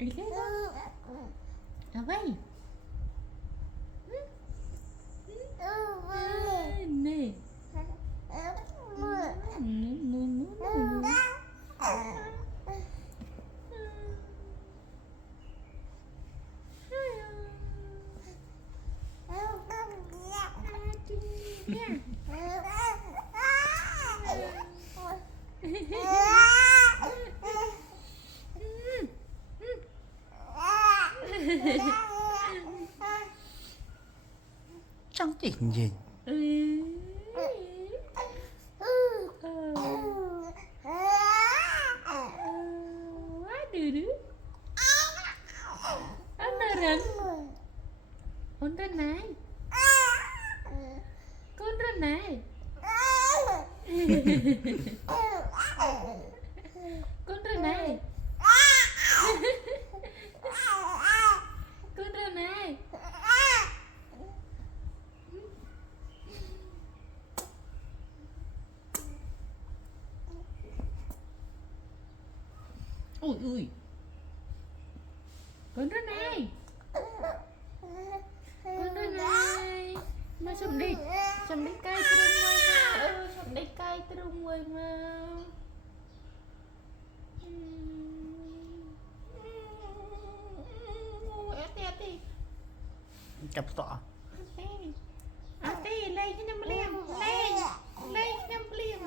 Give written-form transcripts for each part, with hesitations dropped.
Cái đó. À vậy. Nè. Chẳng chỉnh gì. Con ra này. Con ra này. Con ra này. Con ra này. Ui ui. Con ra này. Con ra này. Mà xong đi cay terung mà. Xong đi cay terung rồi mà. Hati-hati. Chập tọa. Hati, lay cái nhâm liềm. Lay cái nhâm liềm.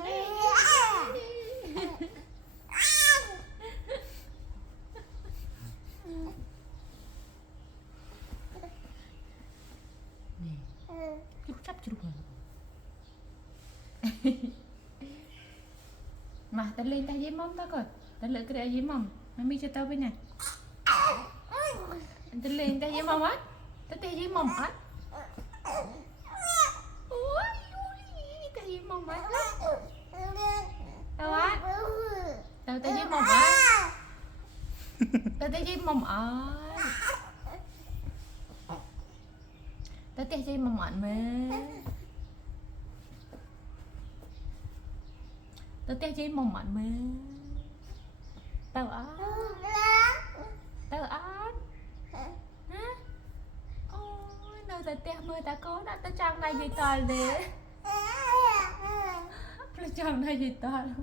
Chú chấp chú rồi. Mà ta lên ta với mông ta coi. Ta lỡ cái với mông. Mami cho tao bên này. Ta lên ta với mông á. Ta với mông á. Ôi ta với mông á. Tao á. Tao ta với mông á. Tao ta với mông á. Tao tè chơi mầm mọn mà. Tao tè chơi mầm mọn mà. Tao ớt. Tao ớt. Hả? Ôi, nơi tao tè mơ tao có đó. Tao trong này gì toàn nè. Tao trong này gì toàn.